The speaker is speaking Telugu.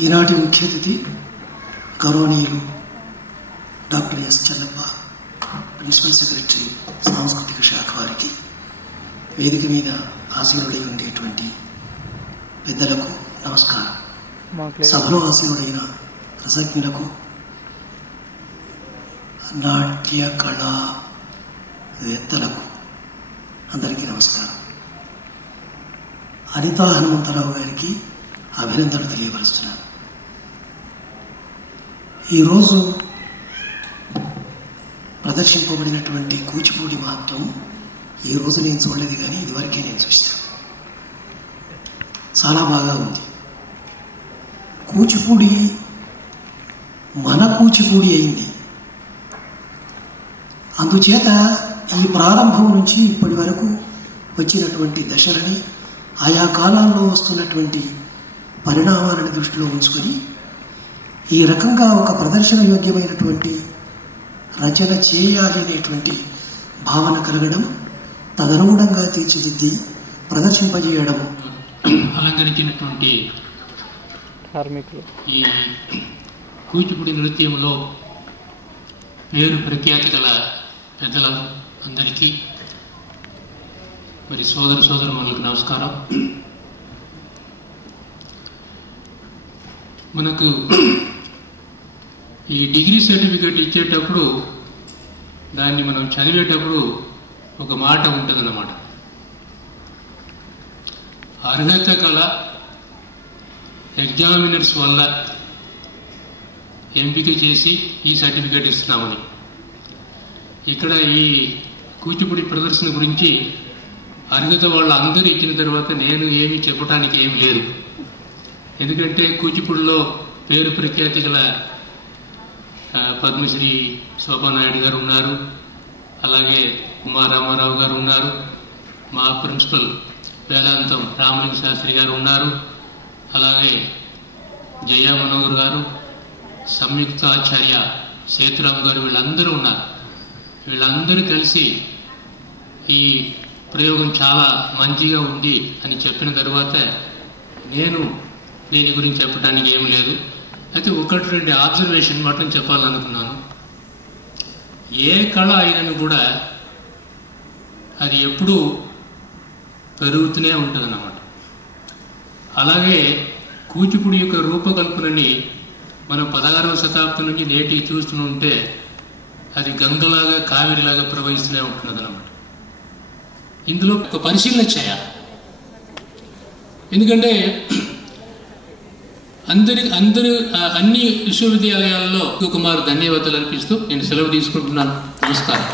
ఈనాటి ముఖ్య అతిథి గౌరవనీయులు doctor yes Chellappa, principal secretary సాంస్కృతిక శాఖ వారికి, వేదిక మీద ఆసీనుడై ఉండేటువంటి పెద్దలకు నమస్కారం. సభలో ఆసీనుడైన రసజ్ఞులకు, నాట్య కళావేత్తలకు అందరికీ నమస్కారం. అనితా హనుమంతరావు గారికి అభినందనలు తెలియపరుస్తున్నాను. ఈరోజు ప్రదర్శింపబడినటువంటి కూచిపూడి మహత్వం ఈ రోజు నేను చూడలేదు, కానీ ఇదివరకే నేను చూశాను. చాలా బాగా ఉంది. కూచిపూడి మన కూచిపూడి అయింది. అందుచేత ఈ ప్రారంభం నుంచి ఇప్పటి వరకు వచ్చినటువంటి దశలని, ఆయా కాలాల్లో వస్తున్నటువంటి పరిణామాలను దృష్టిలో ఉంచుకొని ఈ రకంగా ఒక ప్రదర్శన యోగ్యమైనటువంటి రచన చేయాలి అనేటువంటి భావన కలగడం, తదనుగుణంగా తీర్చిదిద్ది ప్రదర్శింపజేయడం, అలంకరించినటువంటి ఈ కూచిపూడి నృత్యంలో పేరు ప్రఖ్యాతి గల పెద్దల అందరికీ, మరి సోదరులకు నమస్కారం. మనకు ఈ డిగ్రీ సర్టిఫికేట్ ఇచ్చేటప్పుడు, దాన్ని మనం చదివేటప్పుడు ఒక మాట ఉంటుందన్నమాట. అర్హత కల ఎగ్జామినర్స్ వల్ల ఎంపిక చేసి ఈ సర్టిఫికేట్ ఇస్తున్నామని. ఇక్కడ ఈ కూచిపూడి ప్రదర్శన గురించి అర్హత వాళ్ళు అందరూ ఇచ్చిన తర్వాత నేను ఏమీ చెప్పడానికి ఏమి లేదు. ఎందుకంటే కూచిపూడిలో పేరు ప్రఖ్యాతి గల పద్మశ్రీ శోభానాయుడు గారు ఉన్నారు, అలాగే ఉమా రామారావు గారు ఉన్నారు, మా ప్రిన్సిపల్ వేదాంతం రామలింగ శాస్త్రి గారు ఉన్నారు, అలాగే జయా మనోహర్ గారు, సంయుక్తాచార్య సేతురామ్ గారు, వీళ్ళందరూ ఉన్నారు. వీళ్ళందరూ కలిసి ఈ ప్రయోగం చాలా మంచిగా ఉంది అని చెప్పిన తర్వాత నేను దీని గురించి చెప్పడానికి ఏం లేదు. అయితే ఒకటి రెండు ఆబ్జర్వేషన్ మాత్రం చెప్పాలనుకున్నాను. ఏ కళ అయినను కూడా అది ఎప్పుడూ పెరుగుతూనే ఉంటుంది అన్నమాట. అలాగే కూచిపూడి యొక్క రూపకల్పనని మనం 16వ శతాబ్దం నుంచి నేటికి చూస్తుంటే అది గంగలాగా కావేరిలాగా ప్రవహిస్తూనే ఉంటున్నది అన్నమాట. ఇందులో ఒక పరిశీలన చేయాలి. ఎందుకంటే అన్ని విశ్వవిద్యాలయాల్లో కుమార్ ధన్యవాదాలు అనిపిస్తూ నేను సెలవు తీసుకుంటున్నాను. నమస్కారం.